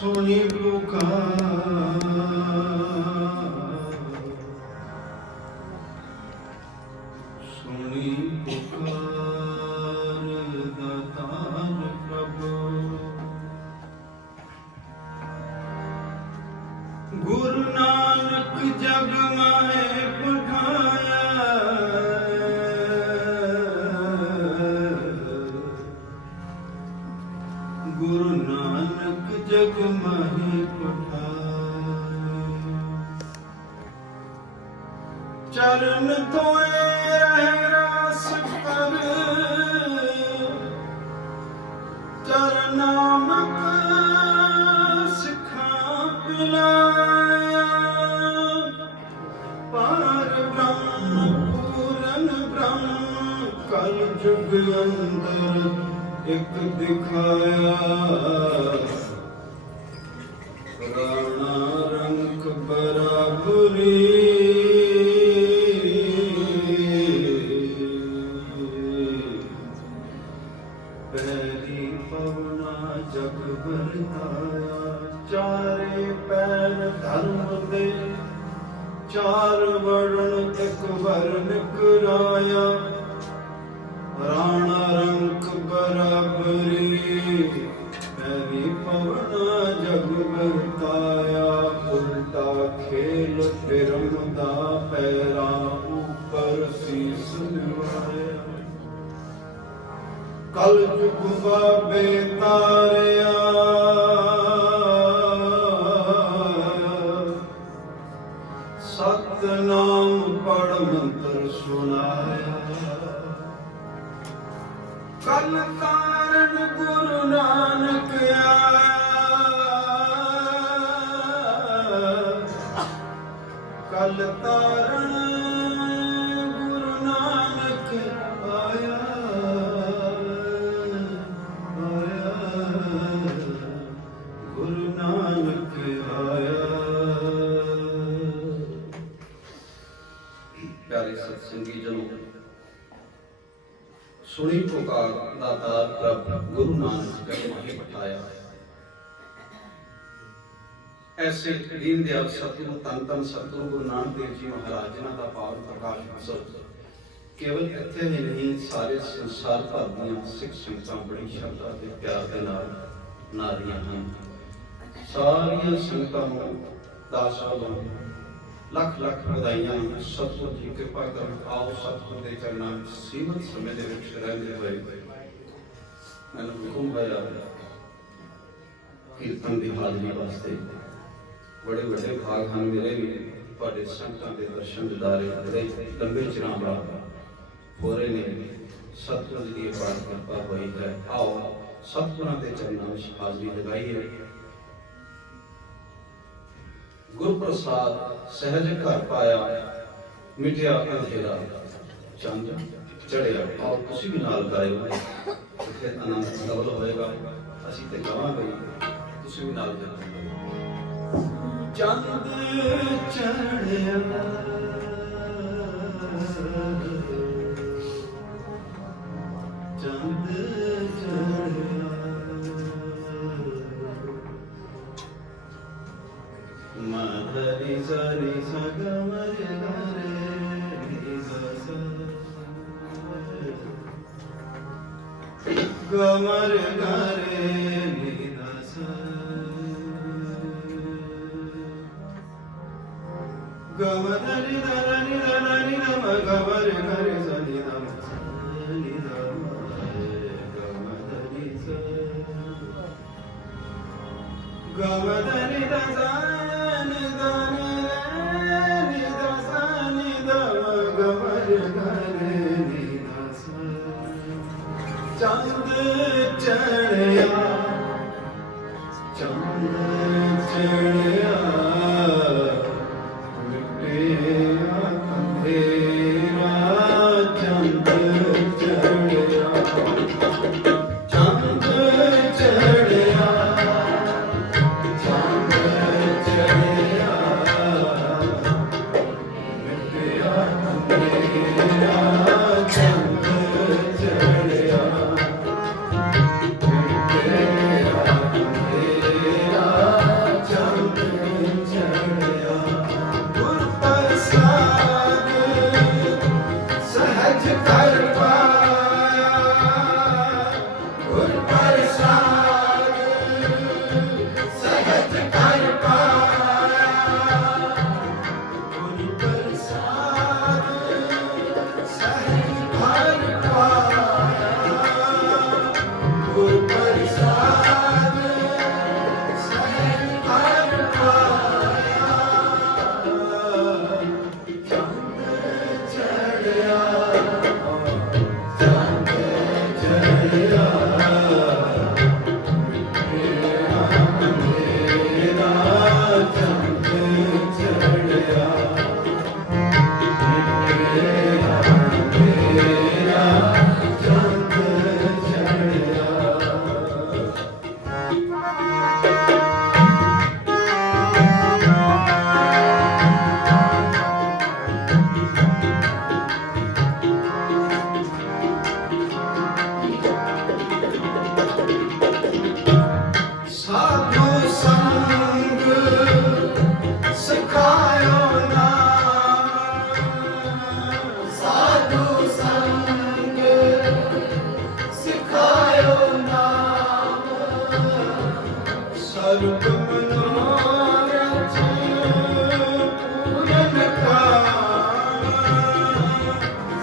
सुनी पुकार, सुनी पुकार दातार प्रभु। गुरु नानक जग माहे पठाया, गुरु नानक जग माहे पठाया। चरण धोए रास कर, चरनामक सिखा पिलाया। पार ब्रह्म पूरन ब्रह्म कल जुग अंदर एक दिखाया। राणा रंग बराबरी, पैरी पवना जग बरताया। चारे पैर धर्म दे, चार वर्ण एक वर्ण कराया। राणा रंग बराबरी, पैरी पवना जग बरताया। उल्टा खेल फिरमदा, पैरा ऊपर शीस निवाया। कल जुग बाबे तारिया, सतनाम पढ़ मंत्र सुनाया। कल कारण गुरु नानक आया, कल तारण गुरु नानक आया। गुरु नानक आया। प्यारे सत्संगी जनों, सुनी पुकार दातार प्रभु, गुरु नानक जग माहे पठाया। ऐसे दीन दयाल सतगुरु धन धन सतगुरु गुरु नानक देव जी महाराज, जिन्हां दा पावन प्रकाश उत्सव केवल इत्थे ही नहीं, सारे संसार भर दीआं सिख संगतां बड़ी श्रद्धा ते प्यार दे नाल नारियां हैं। सारियां संगतां नूं दास वल्लों लख लख बधाइयां। सतगुरु जी किरपा कर, आओ सतगुरु के चरणों में सीमित समय के विच रहंदे होए मैनूं हुकम होया कीर्तन की हाज़री वास्ते। बड़े बड़े भाग हैं मेरे भी, तुहाडे संगतां दे दर्शन दिदारे बड़े लंबे चिरां बाद हो रहे ने। सतगुरु जी की अपार किरपा होई है। आओ सतगुरां दे चरणों में हाज़री लगाइए। गुरु प्रसाद सहज घर पाया, मिटिया अंधेरा चंद चढ़िया। आओ तुसीं भी नाल गायो, इत्थे आनंद डबल होएगा। असीं ते गावांगे, तुसीं भी नाल गाओ। चंद चढ़िया, चंद चढ़िया। मधरी सरी सगमर गरे गमर गरे निदस, गमधरि धरनि धरनि नम गमर गरे सनि नम सनि नम गमधरि स गमधरि दसनि धनि नि दसनि दम गमर गरे निदस। चंद चढ़िया, चंद चढ़िया, मिटिया अंधेरा। चंद चढ़िया, चंद चढ़िया, चंद चढ़िया, मिटिया अंधेरा। चंद चढ़िया, मिटिया अंधेरा। साधु संग सिखायो नाम, साधु संग सिखायो नाम, सर्व मनोरथ पूरन काम,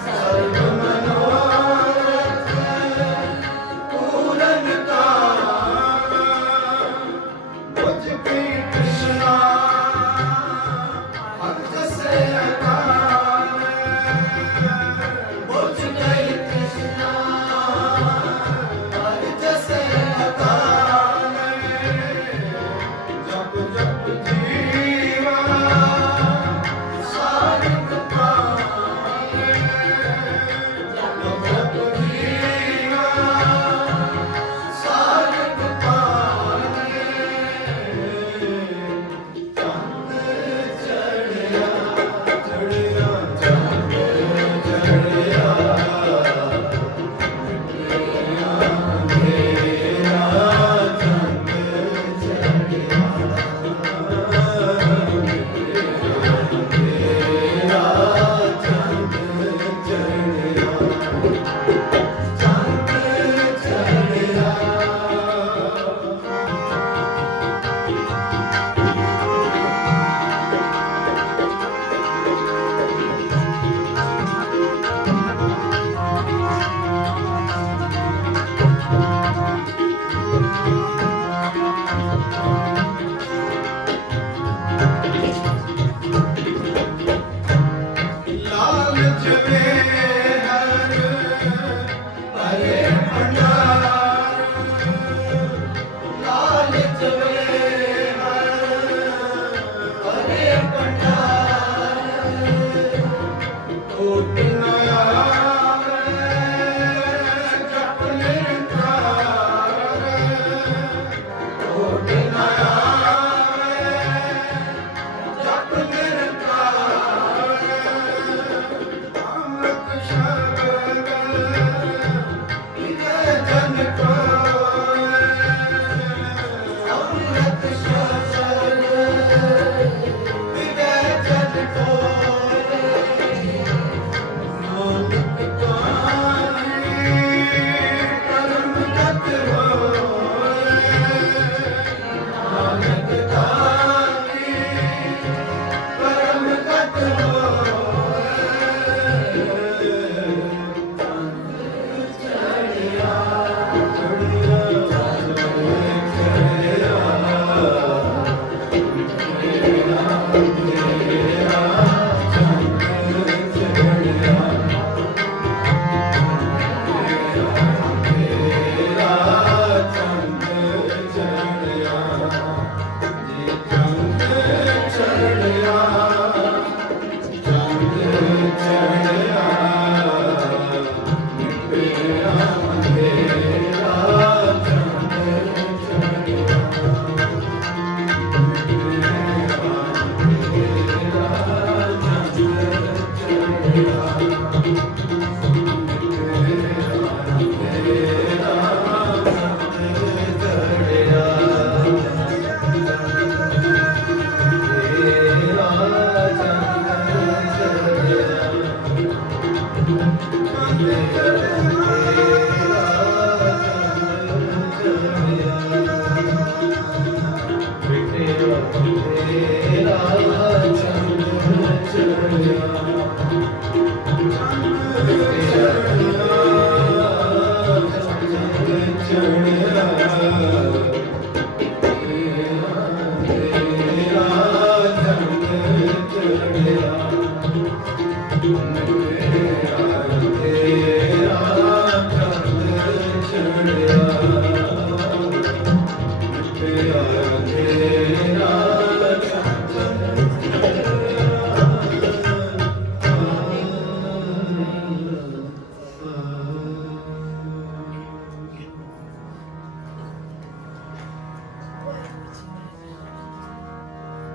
सर्व मनोरथ पूरन काम, मुझ की कृष्णा भक्त से अकाल, मुझ गई कृष्णा भक्त से अकाल, जप जप जीवा सारिक पाए, जप जप जीवा सारिक पाए, चंद चढ़िया चढ़िया चंद चढ़िया, मेरा चंद चढ़िया, मेरा चंद चढ़िया, चंद चढ़िया। लालच में हर भरे भंडार, लालच में हर भरे भंडार, कोट न आवे जप निरंकार, कोट न आवे जप निरंकार, अमृत शब्द विजय जन को, अमृत शब्द विजय जन को, नानक गाने परम गत होए, नानक गाने परम गत होए, चढ़िया चढ़िया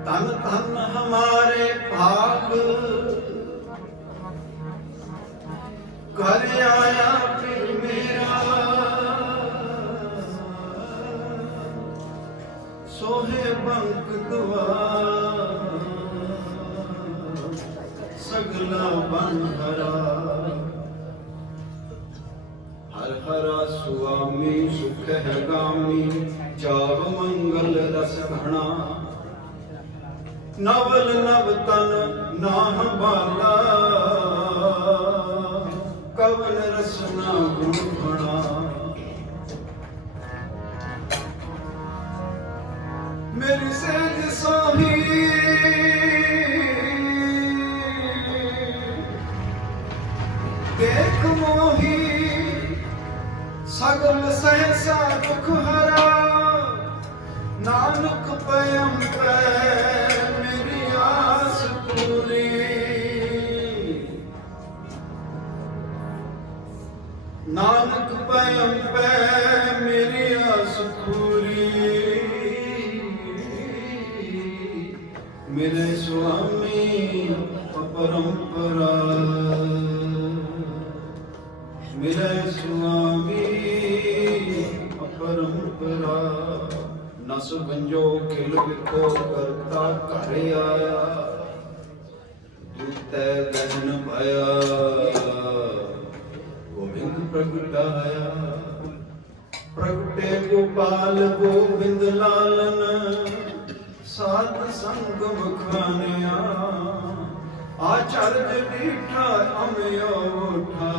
तन तन हमारे भाग घर आया फिर मेरा सोहे बंक दुआ सगला बन हरा हर हरा सुआमी सुख है गामी जाव मंगल रस घना नवल नव तन नाह बाला कवन रसना गुण घना मेरी सेज सोही देख मोही सगल सहसा दुख हरा नानक पयम पे मेरी आस पूरी नानक पयम पे मेरी आस पूरी मेरे स्वामी अपरंपरा मेरे स्वामी अपरंपरा नस गंजो खिल बिको करता घर आया दूतै दहन भया गोविंद प्रगटाया प्रगटे गोपाल गोविंद लालन साध संग बखानिया आचार्य डीठा अमयो उठा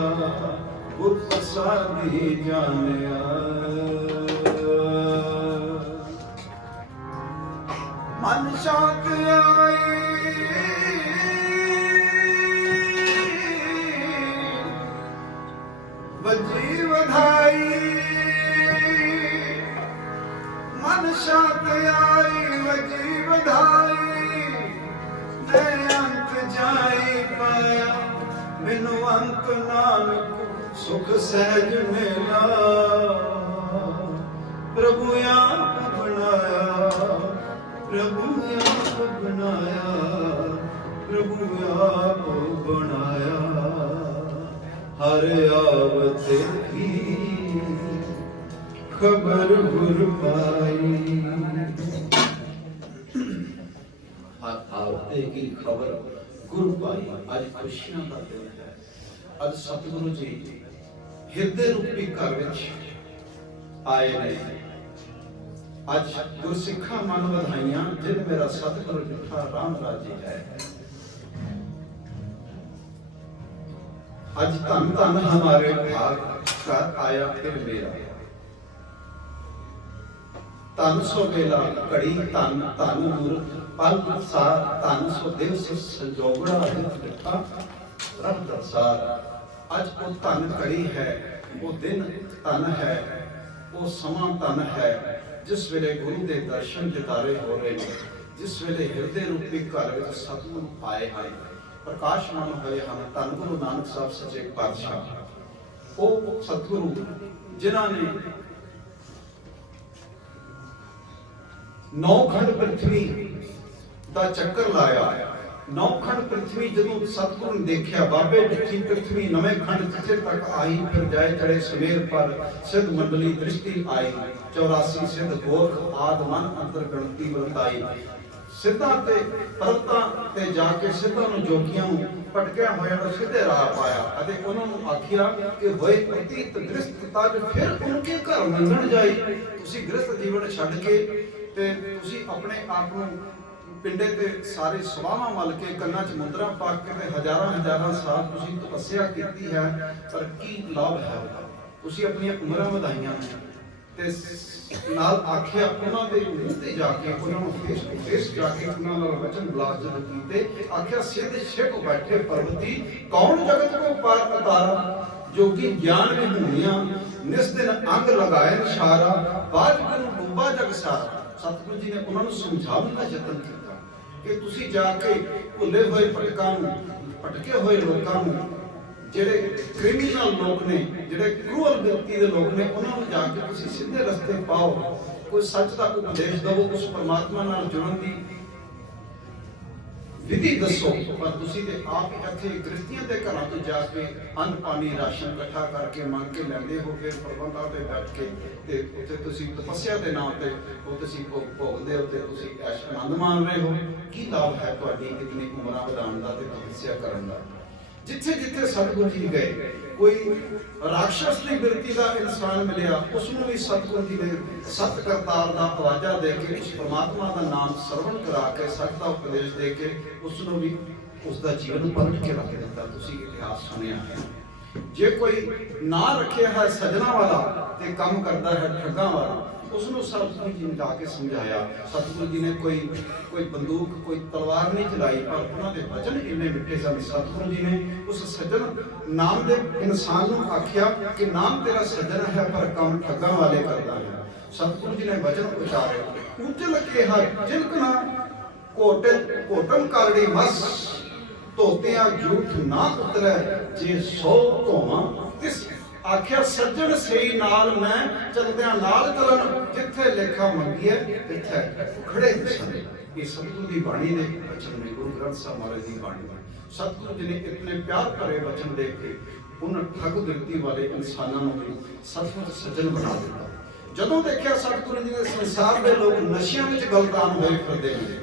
गुर प्रसादी जानिया मन शांत आई बजी बधाई मन शांत आई बजी बधाई अंत जाई पाया बिनु अंत नानक सुख सहज मेला प्रभु आप बनाया प्रभु आप बनाया प्रभु आप बनाया हर आवते की खबर गुर पाई आवते की खबर गुरु पाई आज खुशियां का दिन है आज सतगुरु जी ਹਿਰਦੇ ਰੂਪੀ ਘਰ ਵਿੱਚ ਆਏ ਨੇ ਅੱਜ ਗੁਰਸਿੱਖਾਂ ਮਨ ਵਧਾਈਆਂ ਜਿਨ ਮੇਰਾ ਸਤਿਗੁਰੂ ਜਿਠਾ ਰਾਮ ਰਾਜੀ ਹੈ ਅੱਜ ਧੰਨ ਧੰਨ ਹਮਾਰੇ ਭਾਗ ਕਰ ਆਇਆ ਫਿਰ ਮੇਰਾ ਧੰਨ ਸੋ ਵੇਲਾ ਘੜੀ ਧੰਨ ਧੰਨ ਮੂਰਤ ਪਲ ਸਾਰ ਧੰਨ ਸੋ ਦਿਵਸ ਸੰਜੋਗੜਾ ਦਿੱਤਾ ਰੱਬ ਦਾ ਸਾਰ ਅੱਜ ਉਹ ਧੰਨ ਘੜੀ ਹੈ ਉਹ ਦਿਨ ਧੰਨ ਹੈ ਉਹ ਸਮਾਂ ਧੰਨ ਹੈ ਜਿਸ ਵੇਲੇ ਗੁਰੂ ਦੇ ਦਰਸ਼ਨ ਦਿਦਾਰੇ ਹੋ ਰਹੇ ਨੇ ਜਿਸ ਵੇਲੇ ਹਿਰਦੇ ਰੂਪੀ ਘਰ ਵਿੱਚ ਸਤਿਗੁਰੂ ਆਏ ਹਨ ਪ੍ਰਕਾਸ਼ਮਾਨ ਹੋਏ ਹਨ ਧੰਨ ਗੁਰੂ ਨਾਨਕ ਸਾਹਿਬ ਸੱਚੇ ਪਾਤਸ਼ਾਹ ਉਹ ਸਤਿਗੁਰੂ ਜਿਨ੍ਹਾਂ ਨੇ ਨੌ ਖੰਡ ਪ੍ਰਿਥਵੀ ਦਾ ਚੱਕਰ ਲਾਇਆ ਨੌ ਖੰਡ ਪ੍ਰਿਥਵੀ ਜਦੋਂ ਸਤਿਗੁਰੂ ਨੇ ਦੇਖਿਆ ਬਾਬੇ ਡਿੱਠੀ ਪ੍ਰਿਥਵੀ ਨਵੇਂ ਖੰਡ ਜਿੱਥੇ ਤੱਕ ਆਈ ਫਿਰ ਜਾਏ ਚੜੇ ਸਮੇਰ ਪਰ ਸਿੱਧ ਮੰਡਲੀ ਦ੍ਰਿਸ਼ਟੀ ਆਈ 84 ਸਿੱਧ ਗੋਰਖ ਆਦ ਮਨ ਅੰਤਰ ਗਣਤੀ ਵਰਤਾਈ ਸਿੱਧਾਂ ਤੇ ਪਰਤਾਂ ਤੇ ਜਾ ਕੇ ਸਿੱਧਾਂ ਨੂੰ ਜੋਗੀਆਂ ਨੂੰ ਭਟਕਿਆ ਹੋਇਆ ਨੂੰ ਸਿੱਧੇ ਰਾਹ ਪਾਇਆ ਅਤੇ ਉਹਨਾਂ ਨੂੰ ਆਖਿਆ ਕਿ ਹੋਏ ਅਤੀਤ ਗ੍ਰਸਤ ਤਜ ਫਿਰ ਉਨਕੇ ਘਰ ਮੰਗਣ ਜਾਈ ਤੁਸੀਂ ਗ੍ਰਸਤ ਜੀਵਨ ਛੱਡ ਕੇ ਤੇ ਤੁਸੀਂ ਆਪਣੇ ਆਪ ਨੂੰ ਪਿੰਡੇ ਤੇ ਸਾਰੇ ਸਵਾਵਾਂ ਮਲ ਕੇ ਕੰਨਾਂ 'ਚ ਮੁੰਦਰਾ ਪਾ ਕੇ ਤੇ ਹਜ਼ਾਰਾਂ ਸਾਲ ਤੁਸੀਂ ਤਪੱਸਿਆ ਕੀਤੀ ਹੈ ਪਰ ਕੀ ਲਾਭ ਹੈ ਤੁਸੀਂ ਆਪਣੀਆਂ ਉਮਰਾਂ ਵਧਾਈਆਂ ਤੇ ਨਾਲ ਆਖਿਆ ਉਹਨਾਂ ਦੇ ਮੂੰਹ ਤੇ ਜਾ ਕੇ ਉਹਨਾਂ ਨੂੰ ਫੇਸ ਟੂ ਫੇਸ ਜਾ ਕੇ ਉਹਨਾਂ ਨਾਲ ਵਚਨ ਬਲਾਸ ਜਦੋਂ ਕੀਤੇ ਆਖਿਆ ਸਿੱਧ ਛਿਪ ਬੈਠੇ ਪਰਵਤੀ ਕੌਣ ਜਗਤ ਕੋ ਪਾਰ ਉਤਾਰਾ ਜੋਗੀ ਗਿਆਨ ਵਿਹੂਣੀਆਂ ਨਿਸ ਦਿਨ ਅੰਗ ਲਗਾਏ ਇਸ਼ਾਰਾ ਬਾਜ ਨੂੰ ਡੁੱਬਾ ਜਗ ਸਾਰਾ ਸਤਿਗੁਰੂ ਜੀ ਨੇ ਉਹਨਾਂ ਨੂੰ ਸਮਝਾਉਣ ਦਾ ਯਤਨ ਕੀਤਾ ਕਿ ਤੁਸੀਂ ਜਾ ਕੇ ਭੁੱਲੇ ਹੋਏ ਭਟਕੇ ਹੋਏ ਲੋਕਾਂ ਨੂੰ ਜਿਹੜੇ ਕ੍ਰਿਮੀਨਲ ਲੋਕ ਨੇ ਜਿਹੜੇ ਕਰੂਅਲ ਵਿਅਕਤੀ ਦੇ ਲੋਕ ਨੇ ਉਹਨਾਂ ਨੂੰ ਜਾ ਕੇ ਤੁਸੀਂ ਸਿੱਧੇ ਰਸਤੇ ਪਾਓ ਕੋਈ ਸੱਚ ਦਾ ਉਪਦੇਸ਼ ਦਿਓ ਉਸ ਪਰਮਾਤਮਾ ਨਾਲ ਜੁੜਨ ਦੀ विधि दसो, पर तुसी ते आप इत्थे गृहस्थियां दे घरां तो जाके अन्न पानी राशन इकट्ठा करके मंग के लैंदे हो, फिर प्रबंधां ते बैठ के ते उत्थे तुसी तपस्या दे नाम ते वो तुसी भोगदे हो ते तुसी ऐश आनंद मान रहे हो। की लाभ है तुहाडी इतनी उमरां वधाउण दा ते तपस्या करन दा? जिथे जिथे सतगुरु जी गए, कोई राक्षस की बिरती का इंसान मिलिया, उसनों भी सतगुरु जी ने सत करतार का आवाजा दे के उस परमात्मा का नाम श्रवण करा के सत का उपदेश दे के उसनों भी उसका जीवन पलट के रख दिता। तुसी इतिहास सुनिया है। जे कोई ना रखे है सजना वाला ते काम करता है ठगा वाला, उसनों सतगुरु जी ने जाके समझाया। सतगुरु जी ने कोई बंदूक कोई तलवार नहीं चलाई, पर उन्होंने वचन इन्ने मिठे सन। सतगुरु जी ने उस सज्जन नाम दे इंसान को आख्या कि नाम तेरा सज्जन है पर काम ठगा वाले करता है। सतगुरु जी ने वचन उचारे, उजल केहा जिनकना कोटम करड़ी मस धोतिया झूठ ना उतरे जे 100 धोवा तिस आख्या सज्जन सही नाल मैं चलदियां नाल चलन, जिथे लेखा मंगीए तिथे खड़े दिसन। ये सतगुरु की बाणी ने वचन ने, गुरु ग्रंथ साहब महाराज की बाणी ने। सतगुरु जी ने इतने प्यार भरे वचन दे के उन ठग गिरती वाले इंसानों को सचमुच सज्जन बना दिता। जदों देखिया सतगुरु जी ने संसार के लोग नशियां विच गलतान होए फिरदे ने,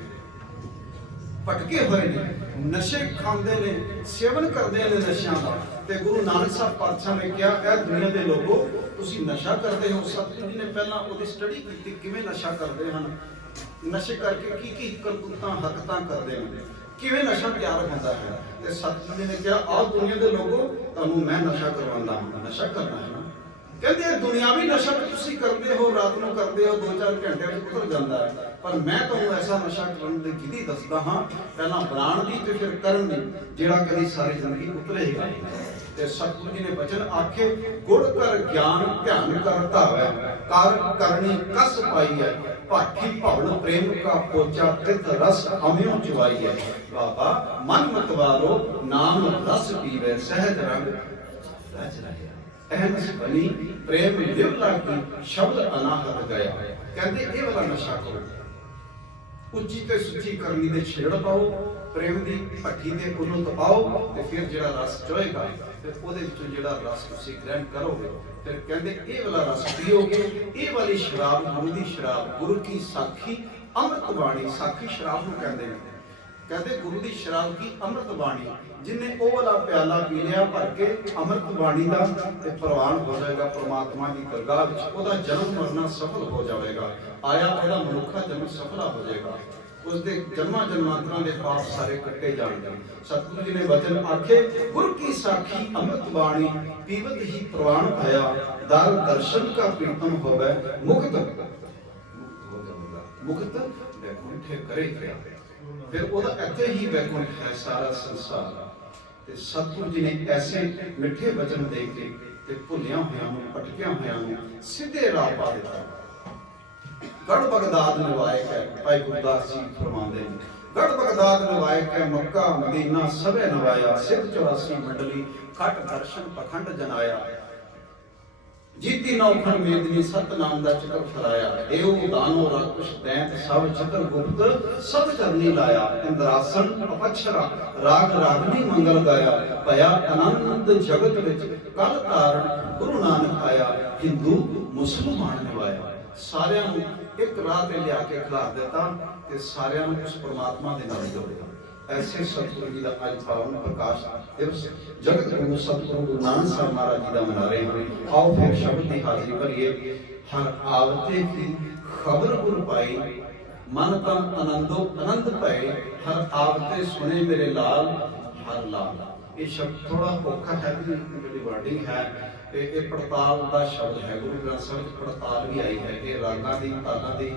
भटके हुए ने, नशे खाते ने, सेवन करते हैं नशियां का, ते गुरु नानक साहब पातशाह ने कहा ऐ दुनिया के लोगों तुसी नशा करते हो। सतगुरु जी ने पहला उसकी स्टडी की किवें नशा करते हैं, नशे करके की करतूतां हरकतां करते हैं, किवें नशा तैयार होता है। ते सतगुरु जी ने कहा आओ दुनिया के लोगों तुहानूं मैं नशा करवांदा हां। नशा करना है ना, कहते दुनियावी नशा तुसी करते हो, रात को करते हो, 2-4 घंटे में उतर जाता है, पर मैं तुहानूं ऐसा नशा करने की विधि दसदा हाँ, पहला बनाण दी ते फिर करन दी, जिहड़ा कदी सारी जिंदगी उतरेगा। ते सतगुरु जी ने वचन आखे गुड़ कर ज्ञान ध्यान कर धावै, कर करनी कस पाई है, भाठी भवन प्रेम का पोचा तित रस अम्यों चुवाई है। बाबा मन मतवारो नाम रस पीवे, सहज रंग रच रहे अहंस बनी प्रेम लिव लागी, शब्द अनाहत गया। कहते ये वाला नशा करो, उच्ची ते सुच्ची करनी दे छेड़ पाओ, प्रेम दी भट्ठी दे उन्हों तपाओ, ते फिर जिहड़ा रस चोएगा फिर ਉਹਦੇ ਵਿੱਚੋਂ ਜਿਹੜਾ रस ਤੁਸੀਂ ग्रहण करोगे, फिर कहते ये वाला रस पियोगे। ये वाली शराब गुरु की शराब, गुरु की साखी अमृत बाणी, साखी शराब को कहते गुरु की शराब की अमृत बाणी, जिन्हें वो वाला प्याला पी लिया भर के अमृत बाणी का, ते प्रवान हो जाएगा परमात्मा की दरगाह विच, ਉਹਦਾ जन्म मरना सफल हो जाएगा, आया ਉਹਦਾ मनुखा जन्म सफला हो जाएगा, उसके जन्मा जन्मांतरां के पाप सारे कट्टे जाएंगे। सतगुरु जी ने वचन आखे गुरु की साखी अमृत बाणी, पीवत ही प्रवान भया, दर दर्शन का प्रीतम होवे, मुक्त मुक्त वैकुंठ करे क्या। फिर ਉਹਦਾ ਇੱਥੇ ਹੀ वैकुंठ है सारा संसार। ਤੇ सतगुरु जी ने ऐसे मिठे वचन दे के ते भुलिया होया नूं भटकिया होया नूं सीधे राह पा दिता। गढ़ बगदाद नवायक है, भाई गुरदास जी फरमाते हैं, गढ़ बगदाद नवायक है, मक्का मदीना सभे नवाया, सिद्ध 84 मंडली खट दर्शन पखंड जनाया, जीती नौखण मेदनी सतनाम दा चक्र फराया, देव दानो राक्षस दैंत सब चक्र गुप्त सब चरनी लाया, इंद्रासन अपक्षरा राग रागनी मंगल गाया, भया आनंद जगत विच कल तारण गुरु नानक आया, हिंदू मुसलमान नवाया। सारिਆਂ ਨੂੰ एक राह पे लिया के खिला देता ते सारिਆਂ ਨੂੰ उस परमात्मा दे नाल जोड़ेगा। ऐसे सतगुरु जी का अज पावन प्रकाश दिवस जगत गुरु सतगुरु गुरु नानक साहब महाराज जी का मना रहे हैं। आओ फिर शब्द की हाजिरी भरिए। हर आवते की खबर गुरु पाई, मन तन आनंदो आनंद पाए, हर आवते सुने मेरे लाल हर लाल। ये शब्द थोड़ा औखा है, जी वर्डिंग है, ये पड़ताल का शब्द है। गुरु ग्रंथ साहिब पड़ताल भी आई है, ये रागां दी तालां दी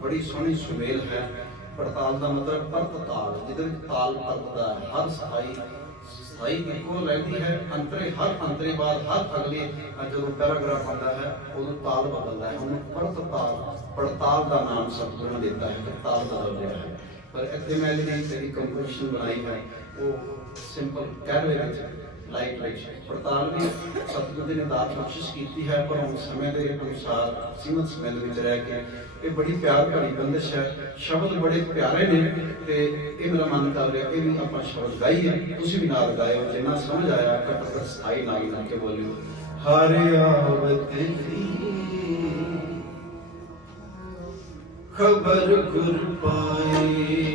बड़ी सोहनी सुमेल है। पड़ताल का मतलब परत ताल, जिधर ताल परतदा है, हर स्थाई इको रहती है, अंतरे हर अंतरे बाद हर अगले जो पैराग्राफ आता है उदों ताल बदलता है। उन्हें परत ताल, पड़ताल का नाम सतगुरु ने दिता है, ताल बदल गया है। पर इतने मैं जी तेरी कंपोजिशन बनाई है वो सिंपल कहवे ਲਾਈਟ ਵਿੱਚ ਪੜਤਾਲ ਵੀ ਸਤਿਗੁਰੂ ਦੀ ਨੇ ਦਾਤ ਬਖਸ਼ਿਸ਼ ਕੀਤੀ ਹੈ, ਪਰ ਹੁਣ ਸਮੇਂ ਦੇ ਅਨੁਸਾਰ ਸੀਮਤ ਸਮੇਂ ਦੇ ਵਿੱਚ ਰਹਿ ਕੇ ਇਹ ਬੜੀ ਪਿਆਰ ਭਰੀ ਬੰਦਿਸ਼ ਹੈ। ਸ਼ਬਦ ਬੜੇ ਪਿਆਰੇ ਨੇ ਤੇ ਇਹ ਮੇਰਾ ਮਨ ਕਰ ਰਿਹਾ ਇਹ ਵੀ ਆਪਾਂ ਸ਼ਬਦ ਗਾਈਏ, ਤੁਸੀਂ ਵੀ ਨਾਲ ਗਾਇਓ, ਜਿੰਨਾ ਸਮਝ ਆਇਆ ਘੱਟੋ ਘੱਟ ਸਥਾਈ ਨਾਲ ਮਿਲ ਕੇ ਬੋਲਿਓ। ਹਰ ਆਵਤ ਦੀ ਖਬਰ ਗੁਰ ਪਾਏ,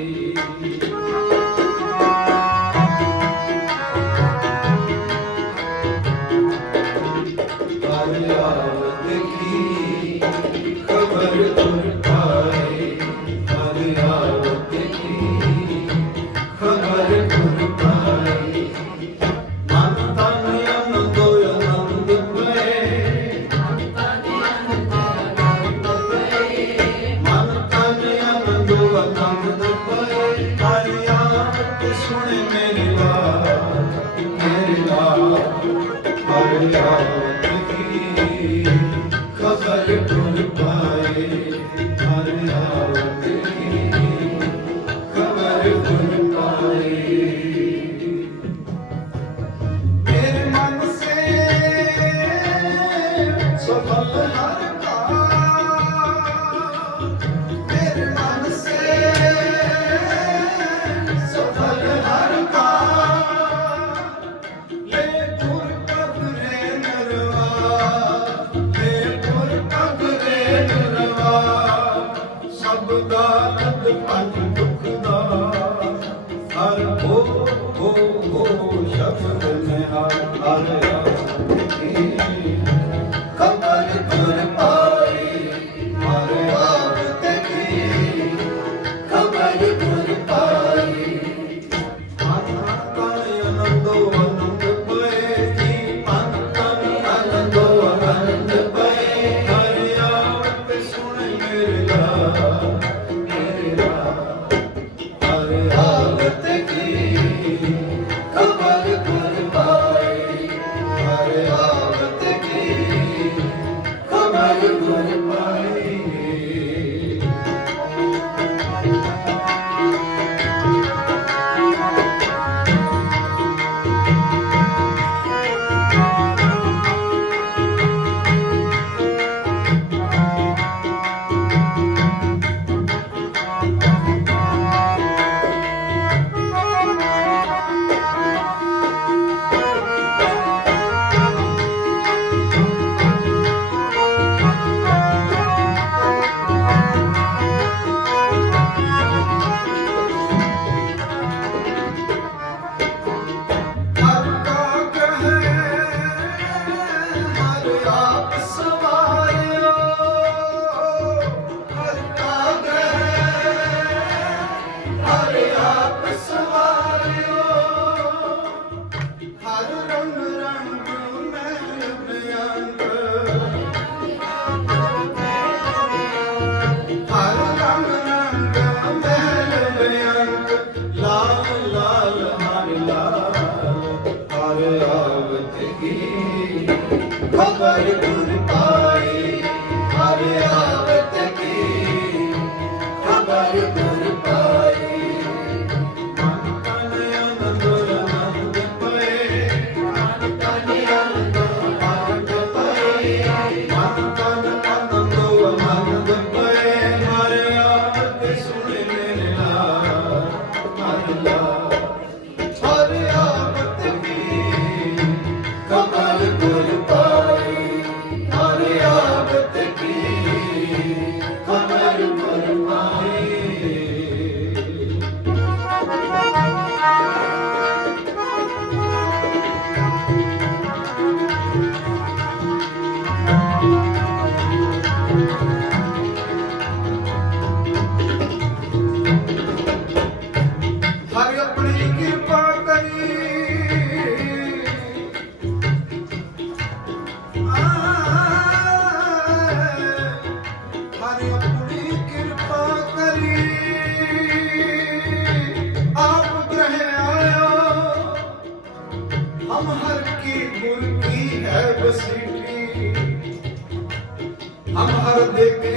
हम हर देखे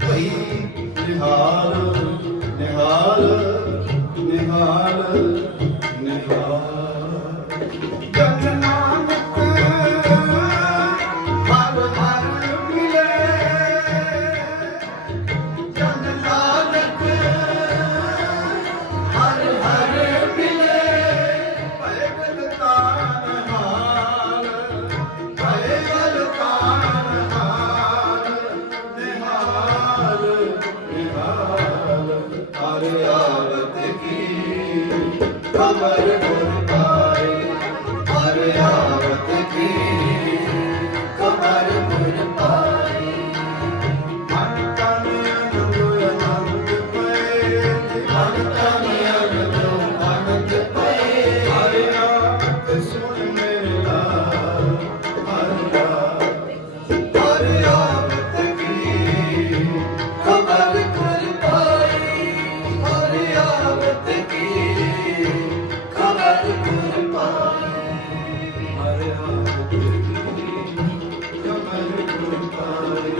भई निहाल निहाल निहाल निहाल खबर गुर पाई हर आवत की खबर गुर पाई मन तन आनंद पाए मन तन आनंद पाए हर आवत सुन मेरे लाल हर आवत की खबर गुर पाई हर आवत की खबर गुर पाई हर आवत की खबर गुर पाई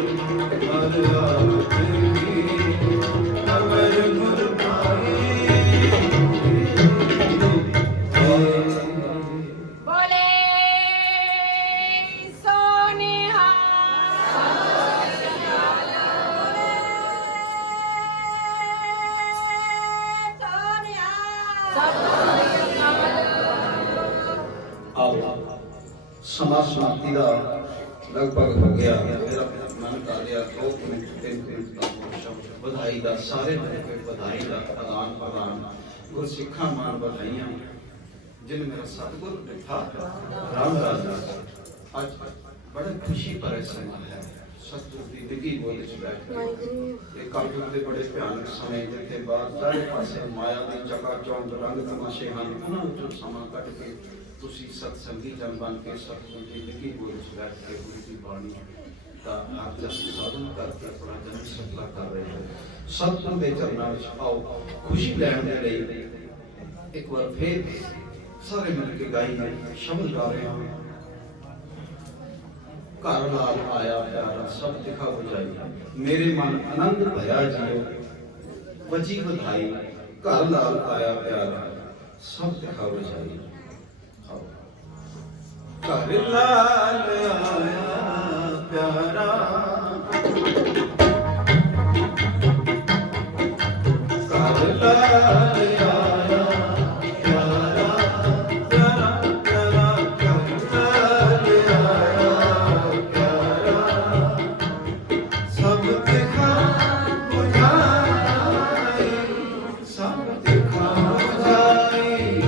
हर आवत की खबर गुर पाई बोले सोनिहा आओ ਸਮਾਂ ਸਮਾਪਤੀ ਦਾ ਲਗਭਗ ਹੋ ਗਿਆ। ਮੇਰਾ ਮਨ ਕਰ ਰਿਹਾ 2 ਮਿੰਟ 3 ਮਿੰਟ ਦਾ ਸ਼ਬਦ ਵਧਾਈ ਦਾ ਸਾਰੇ ਮੌਕੇ ਵਧਾਈ ਦਾ ਆਦਾਨ ਪ੍ਰਦਾਨ ਗੁਰਸਿੱਖਾਂ ਮਾਨ ਵਧਾਈਆਂ ਜਿਨ ਮੇਰਾ ਸਤਿਗੁਰ ਦਿੱਤਾ ਰਾਮ ਰਾਜਾ ਅੱਜ ਬੜਾ ਖੁਸ਼ੀ ਭਰੇ ਸਮਾਂ ਹੈ। ਸਤਿਗੁਰ ਦੀ ਦਿੱਗੀ ਬੋਲੇ ਚ ਬੈਠ ਕੇ ਇਹ ਕਲਯੁਗ ਦੇ ਬੜੇ ਭਿਆਨਕ ਸਮੇਂ ਜਿੱਥੇ ਬਾਹਰ ਸਾਰੇ ਪਾਸੇ ਮਾਇਆ ਦੀ ਚਕਾ ਚੌਂਕ ਰੰਗ ਤਮਾਸ਼ੇ ਹਨ ਉਹਨਾਂ ਵਿੱਚੋਂ ਸਮਾਂ ਕੱਢ ਕੇ ਤੁਸੀਂ ਸਤਸੰਗੀ ਜਨ ਬਣ ਕੇ ਸਤਿਗੁਰ ਦੀ ਦਿੱਗੀ ਬੋਲੇ ਚ ਬੈਠ ਕੇ ਗੁਰੂ ਦੀ ਬਾਣੀ ਦਾ ਅਰਥ ਸਾਧਨ ਕਰਕੇ ਆਪਣਾ ਜਨਮ ਸਫਲਾ ਕਰ ਰਹੇ ਹੋ। ਸਤਿਗੁਰ ਦੇ ਚਰਨਾਂ ਵਿੱਚ ਆਓ ਖੁਸ਼ੀ ਲੈਣ ਦੇ ਲਈ ਇੱਕ ਵਾਰ ਫੇਰ ਸਾਰੇ ਮਿਲ ਕੇ ਗਾਈਏ ਸ਼ਬਦ ਗਾ ਰਹੇ ਹਾਂ। ਘਰ ਨਾਲ ਆਇਆ ਪਿਆਰਾ ਸਭ ਦਿਖਾ ਬੁਝਾਈ ਮੇਰੇ ਮਨ ਆਨੰਦ ਭਇਆ ਜੀਓ ਵਜੀ ਵਧਾਈ ਘਰ ਨਾਲ ਆਇਆ ਪਿਆਰਾ ਸਭ ਦਿਖਾ ਬੁਝਾਈ। ਘਰ ਲਾਲ ਆਇਆ ਪਿਆਰਾ ਘਰ ਲਾਲ ਆਇਆ ਪਿਆਰਾ ਪਿਆਰਾ ਪਿਆਰਾ ਘਰ ਲਾਲ ਆਇਆ ਪਿਆਰਾ ਸਭ ਦਿਖਾ ਬੁਝਾਈ ਸਭ ਦਿਖਾ ਬੁਝਾਈ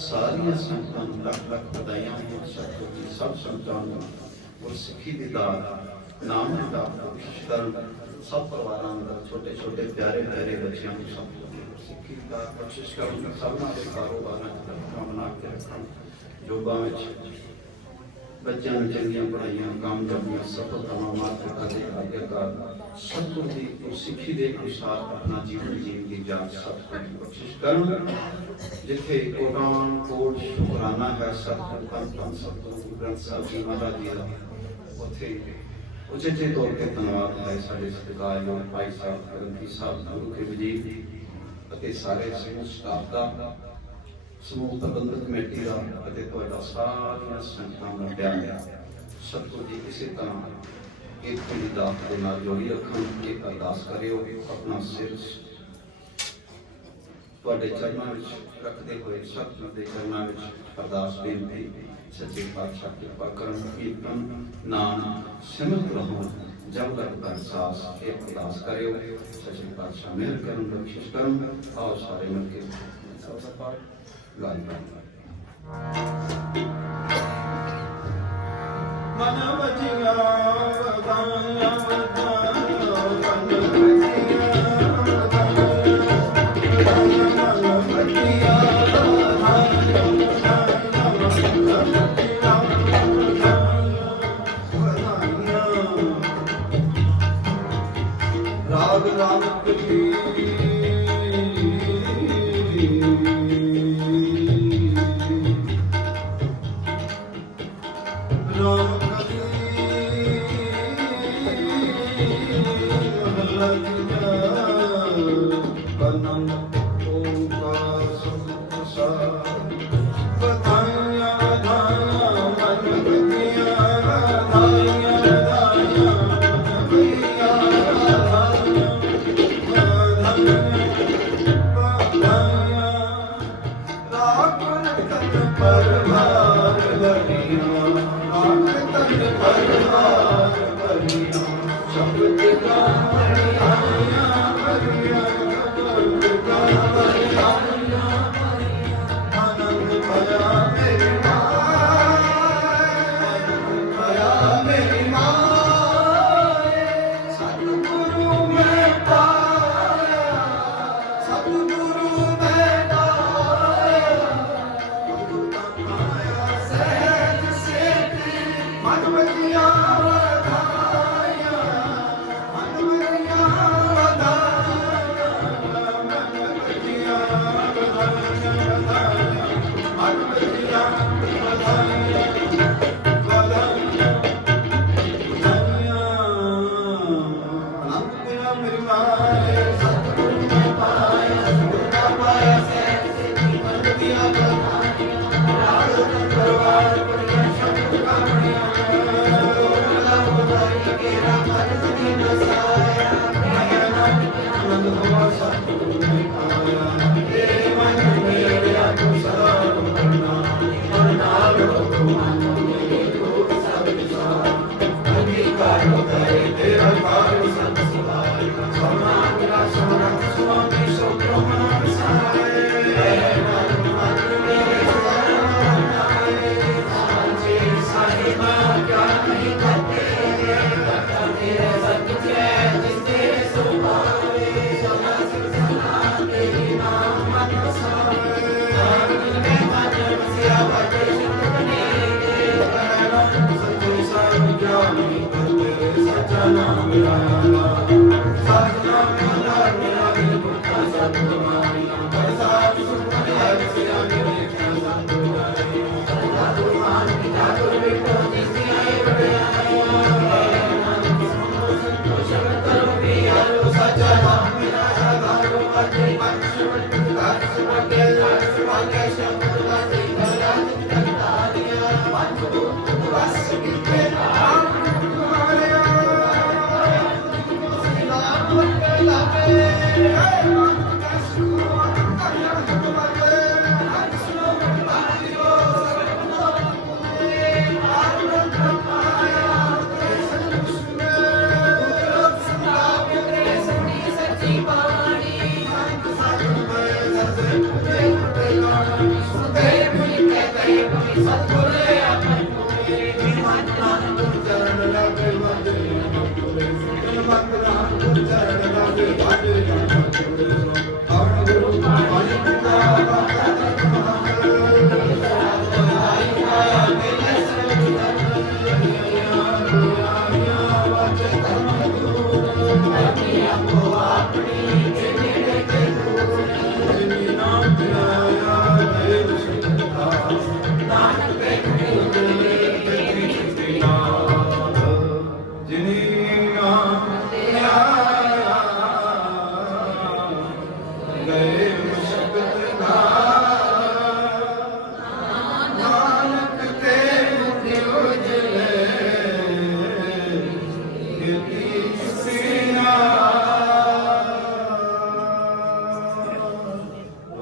ਸਾਰੀਆਂ ਸੰਗਤਾਂ ਨੂੰ ਲੱਖ ਲੱਖ ਵਧਾਈਆਂ ਹੋਣ। ਸਤਿਗੁਰੂ ਜੀ ਸਭ ਸੰਗਤਾਂ ਨੂੰ ਔਰ ਸਿੱਖੀ ਦੀ ਦਾਤ, ਨਾਮ ਦੀ ਦਾਤ ਬਖਸ਼ਿਸ਼ ਕਰਨ। ਸਭ ਪਰਿਵਾਰਾਂ ਅੰਦਰ ਛੋਟੇ ਛੋਟੇ ਪਿਆਰੇ ਪਿਆਰੇ ਬੱਚਿਆਂ ਨੂੰ ਸਤਿਗੁਰੂ ਸਿੱਖੀ ਦੀ ਦਾਤ ਬਖਸ਼ਿਸ਼ ਕਰਨ। ਸਭਨਾਂ ਦੇ ਕਾਰੋਬਾਰਾਂ ਚ ਤਰੱਕੀਆਂ ਬਣਾ ਕੇ ਰੱਖਣ। ਜੋਬਾਂ ਵਿੱਚ ਬੱਚਿਆਂ ਨੂੰ ਚੰਗੀਆਂ ਪੜ੍ਹਾਈਆਂ, ਕਾਮਯਾਬੀਆਂ, ਸਫਲਤਾਵਾਂ ਮਾਤਾ ਦੇ ਆਗਿਆਕਾਰ ਸਤਿਗੁਰੂ ਦੀ ਸਿੱਖੀ ਦੇ ਅਨੁਸਾਰ ਆਪਣਾ ਜੀਵਨ ਜੀਣ ਦੀ ਜਾਚ ਸਤਿਗੁਰੂ ਦੀ ਬਖਸ਼ਿਸ਼ ਕਰਨ। ਜਿੱਥੇ ਕੋਟ ਸ਼ੁਕਰਾਨਾ ਹੈ ਸਤਿਗੁਰੂ ਧੰਨ ਸਤਿਗੁਰੂ ਗੁਰੂ ਗ੍ਰੰਥ ਸਾਹਿਬ ਜੀ ਮਹਾਰਾਜ ਜੀ ਦਾ, ਉੱਥੇ ਉਚੇਚੇ ਤੌਰ ਤੇ ਧੰਨਵਾਦ ਹੈ ਸਾਡੇ ਸਤਿਕਾਰਯੋਗ ਭਾਈ ਸਾਹਿਬ ਗ੍ਰੰਥੀ ਸਾਹਿਬ ਗੁਰੂ ਕੇ ਵਜੀਦ ਅਤੇ ਸਾਰੇ ਸਮੂਹ ਸਟਾਫ ਦਾ, ਸਮੂਹ ਪ੍ਰਬੰਧਕ ਕਮੇਟੀ ਦਾ ਅਤੇ ਤੁਹਾਡਾ ਸਾਰੀਆਂ ਸੰਗਤਾਂ ਦਾ ਪਿਆਰ। ਸਤਿਗੁਰੂ ਜੀ ਇਸੇ ਤਰ੍ਹਾਂ ਇੱਕ ਦੀ ਦਾਤ ਦੇ ਨਾਲ ਜੋੜੀ ਰੱਖਣ। ਇੱਕ ਅਰਦਾਸ ਕਰਿਓ, ਆਪਣਾ ਸਿਰ ਤੁਹਾਡੇ ਚਰਨਾਂ ਵਿੱਚ ਰੱਖਦੇ ਹੋਏ ਸਤਿਗੁਰੂ ਦੇ ਚਰਨਾਂ ਵਿੱਚ ਅਰਦਾਸ ਬੇਨਤੀ। ਸੱਚੇ ਪਾਤਸ਼ਾਹ ਕਿਰਪਾ ਕਰਨ, ਕੀਰਤਨ ਨਾਮ ਸਿਮਰਤ ਰਹੋ, ਜਬ ਤੱਕ ਦਾ ਅਹਿਸਾਸ। ਇਹ ਅਰਦਾਸ ਕਰਿਓ, ਸੱਚੇ ਪਾਤਸ਼ਾਹ ਮਿਹਰ ਕਰਨ, ਬਖਸ਼ਿਸ਼ ਕਰਨ। ਆਓ ਸਾਰੇ ਮਿਲ ਕੇ ਸਭ ਪਾਠ ਗਾਇਨ ਕਰੀਏ। ਮਨ ਵਜਿਆ ਵਦਾਇਆ ਵਦਾਇਆ ਮਨ ਵਜਿਆ ਰਾਗ ਨਾਨਕ ਕੀ ਰਾਮ ਕਲੀ ਮਹਲਾ ਕੀਆ ਕਨਨ ਓੰਕਾਰ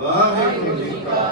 ਵਾਹਿਗੁਰੂ ਜੀ ਕਾ